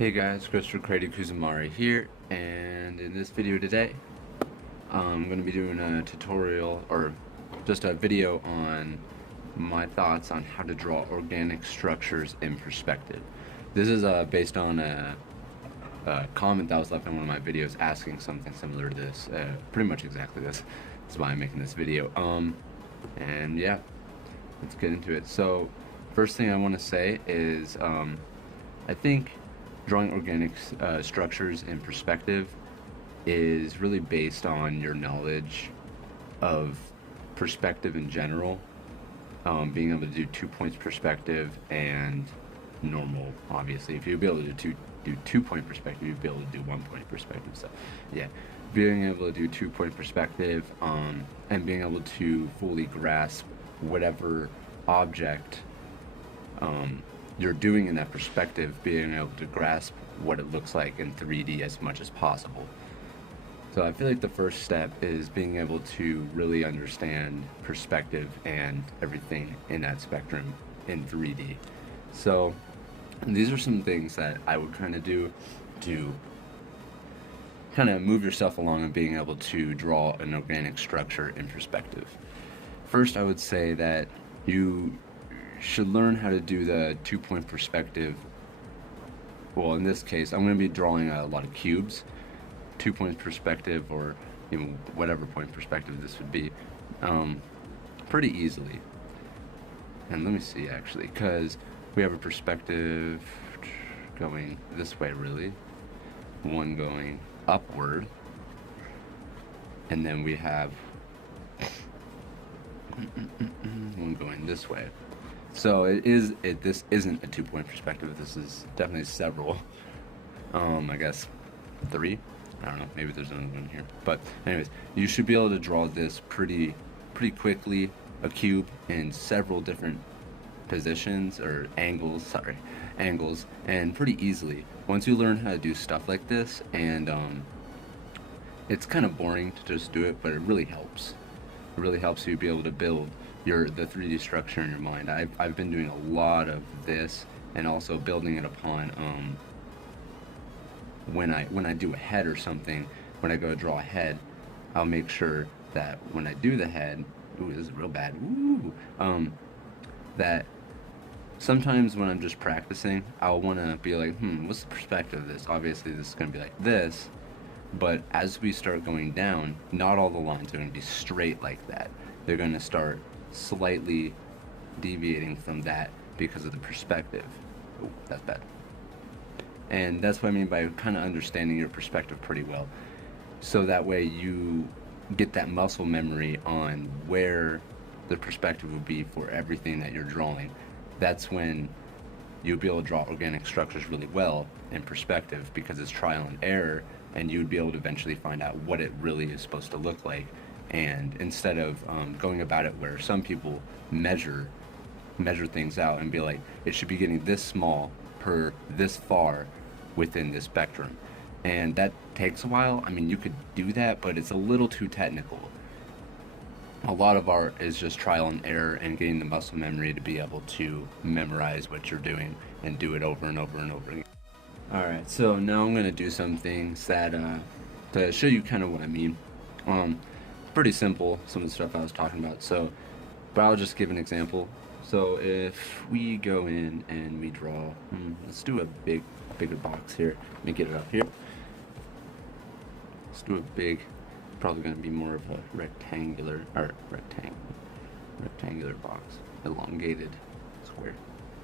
Hey guys, Christopher Crady Kuzumari here, and in this video today, I'm going to be doing a tutorial, or just a video on my thoughts on how to draw organic structures in perspective. This is based on a comment that was left in one of my videos asking something similar to this, pretty much exactly this. That's why I'm making this video. And yeah, let's get into it. So, first thing I want to say is, I think drawing organic structures in perspective is really based on your knowledge of perspective in general, being able to do 2 points perspective and normal. Obviously, if you'd be able to do 2 point perspective, you'd be able to do 1 point perspective. So yeah, being able to do 2 point perspective, and being able to fully grasp whatever object you're doing in that perspective, being able to grasp what it looks like in 3D as much as possible. So I feel like the first step is being able to really understand perspective and everything in that spectrum in 3D. So these are some things that I would kind of do to kind of move yourself along and being able to draw an organic structure in perspective. First, I would say that you should learn how to do the 2 point perspective. Well, in this case, I'm going to be drawing a lot of cubes, 2 point perspective, or whatever point perspective this would be, pretty easily. And let me see, actually, because we have a perspective going this way, really, one going upward, and then we have one going this way. So this isn't a 2 point perspective. This is definitely several. I guess 3. I don't know. Maybe there's another one here. But anyways, you should be able to draw this pretty quickly, a cube in several different positions or angles, and pretty easily. Once you learn how to do stuff like this, and it's kind of boring to just do it, but it really helps. It really helps you be able to build the 3D structure in your mind. I've been doing a lot of this, and also building it upon when I do a head or something. When I go to draw a head, I'll make sure that when I do the head, ooh, this is real bad. Ooh, that sometimes when I'm just practicing, I'll want to be like, what's the perspective of this? Obviously, this is going to be like this. But as we start going down, not all the lines are going to be straight like that. They're going to start slightly deviating from that because of the perspective. Oh, that's bad. And that's what I mean by kind of understanding your perspective pretty well. So that way you get that muscle memory on where the perspective would be for everything that you're drawing. That's when you'll be able to draw organic structures really well in perspective, because it's trial and error, and you would be able to eventually find out what it really is supposed to look like. And instead of going about it where some people measure things out and be like, it should be getting this small per this far within this spectrum, and that takes a while. I mean, you could do that, but it's a little too technical. A lot of art is just trial and error and getting the muscle memory to be able to memorize what you're doing and do it over and over and over again. Alright, so now I'm going to do some things that to show you kind of what I mean. Pretty simple, some of the stuff I was talking about, but I'll just give an example. So if we go in and we draw, let's do a bigger box here. Let me get it up here. Let's do a big, probably going to be more of a rectangular box, elongated square.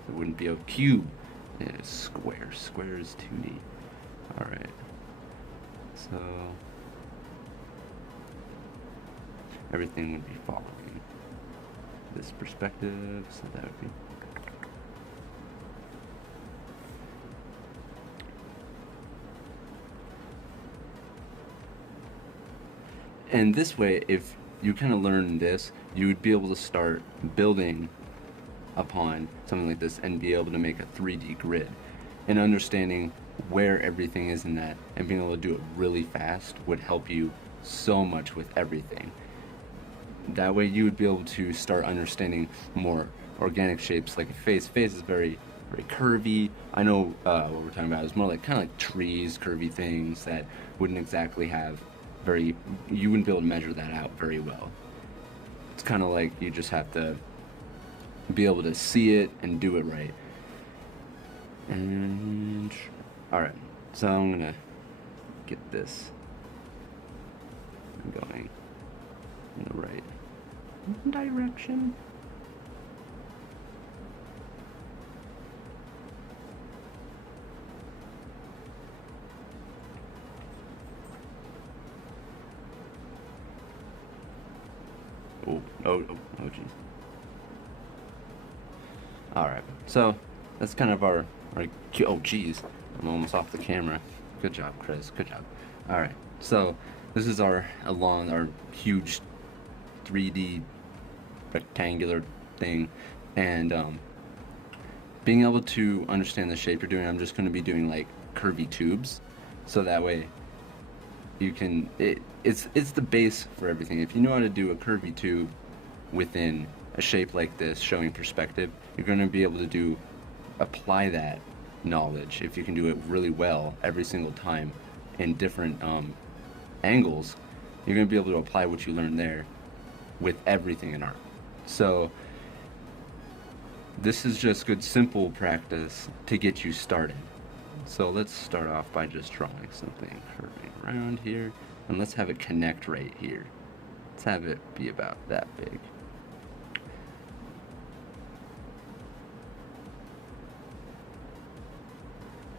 It wouldn't be a cube. It's square. Square is 2D. Alright. So everything would be following this perspective, so that would be and this way, if you kind of learn this, you would be able to start building upon something like this and be able to make a 3D grid. And understanding where everything is in that and being able to do it really fast would help you so much with everything. That way you would be able to start understanding more organic shapes, like a face. Face is very very curvy. I know what we're talking about is more like kind of like trees, curvy things that wouldn't exactly have you wouldn't be able to measure that out very well. It's kind of like you just have to be able to see it and do it right. And alright, so I'm gonna get this going in the right direction. Oh, geez. Alright, so that's kind of our oh, geez. I'm almost off the camera. Good job, Chris. Good job. Alright, so this is our huge 3D rectangular thing, and being able to understand the shape you're doing, I'm just going to be doing like curvy tubes, so that way you can, it's the base for everything. If you know how to do a curvy tube within a shape like this showing perspective, you're going to be able to apply that knowledge. If you can do it really well every single time in different angles, you're going to be able to apply what you learned there with everything in art. So this is just good simple practice to get you started. So let's start off by just drawing something curving around here, and let's have it connect right here. Let's have it be about that big.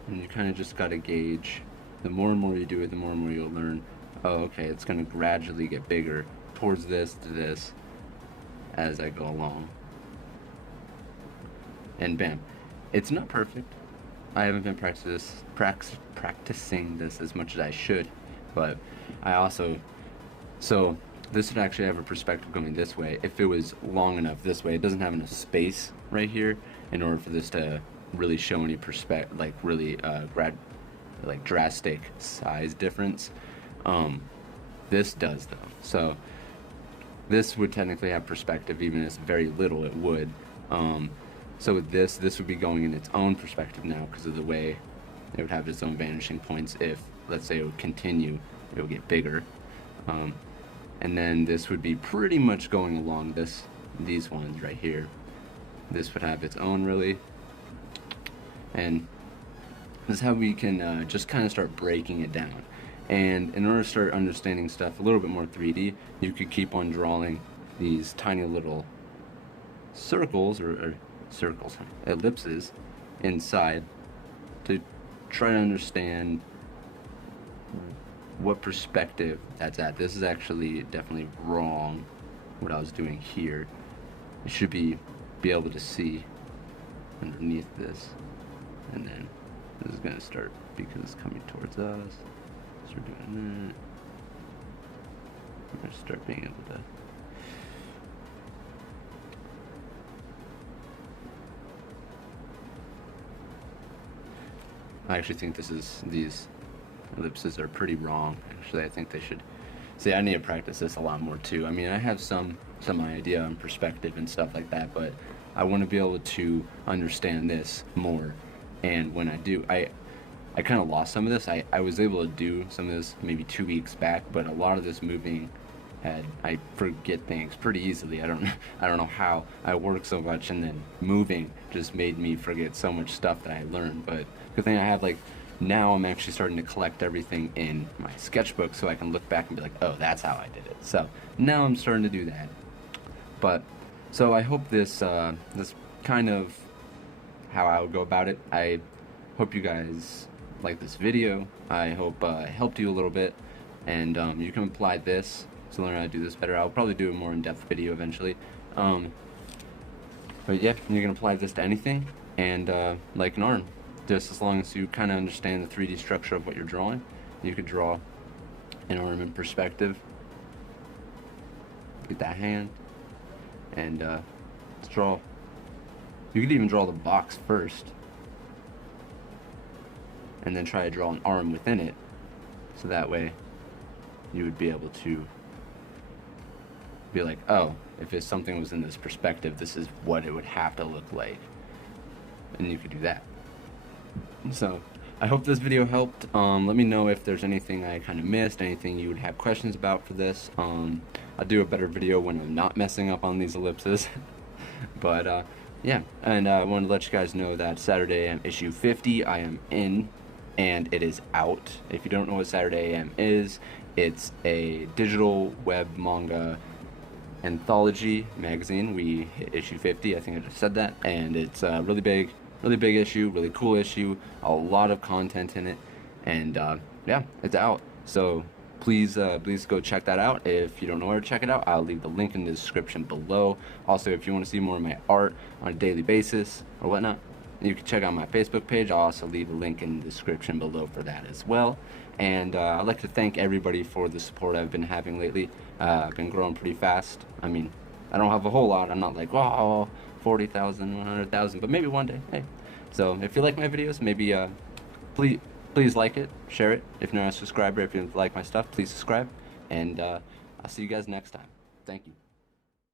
And you kind of just got to gauge. The more and more you do it, the more and more you'll learn, oh, okay, it's going to gradually get bigger towards this to this as I go along. And bam. It's not perfect. I haven't been practicing this as much as I should, but I also, so this would actually have a perspective going this way. If it was long enough this way, it doesn't have enough space right here in order for this to really show any perspective, like really like drastic size difference. This does though. So this would technically have perspective, even if it's very little, it would. So with this would be going in its own perspective now because of the way it would have its own vanishing points. If, let's say, it would continue, it would get bigger. And then this would be pretty much going along these ones right here. This would have its own really. And this is how we can just kind of start breaking it down. And in order to start understanding stuff a little bit more 3D, you could keep on drawing these tiny little circles or ellipses inside to try to understand what perspective that's at. This is actually definitely wrong, what I was doing here. You should be able to see underneath this, and then this is going to start, because it's coming towards us, start doing that. I'm going to start being able to I actually think these ellipses are pretty wrong. Actually, I think they should. See, I need to practice this a lot more too. I mean, I have some idea on perspective and stuff like that, but I want to be able to understand this more. And when I do, I kind of lost some of this. I was able to do some of this maybe 2 weeks back, but a lot of this moving I forget things pretty easily. I don't know how I work so much, and then moving just made me forget so much stuff that I learned. But good thing I have, like, now I'm actually starting to collect everything in my sketchbook so I can look back and be like, oh, that's how I did it. So now I'm starting to do that. But so I hope this kind of how I would go about it. I hope you guys like this video. I hope it helped you a little bit, and you can apply this to learn how to do this better. I'll probably do a more in-depth video eventually. But yeah, you can apply this to anything, and like an arm, just as long as you kind of understand the 3D structure of what you're drawing, you could draw an arm in perspective. Get that hand, and let's draw. You could even draw the box first, and then try to draw an arm within it, so that way you would be able to be like, oh, if something was in this perspective, this is what it would have to look like. and you could do that. So I hope this video helped. Let me know if there's anything I kind of missed, anything you would have questions about for this. I'll do a better video when I'm not messing up on these ellipses. But yeah, and I wanted to let you guys know that Saturday AM issue 50 I am in, and it is out. If you don't know what Saturday AM is, it's a digital web manga anthology magazine. We hit issue 50, I think I just said that, and it's a really big issue, really cool issue, a lot of content in it, and yeah, it's out. So please go check that out. If you don't know where to check it out, I'll leave the link in the description below. Also, if you want to see more of my art on a daily basis or whatnot, you can check out my Facebook page. I'll also leave a link in the description below for that as well. And I'd like to thank everybody for the support I've been having lately. I've been growing pretty fast. I mean, I don't have a whole lot. I'm not like, wow, 40,000, 100,000, but maybe one day. Hey, so if you like my videos, maybe please like it, share it. If you're not a subscriber, if you like my stuff, please subscribe. And I'll see you guys next time. Thank you.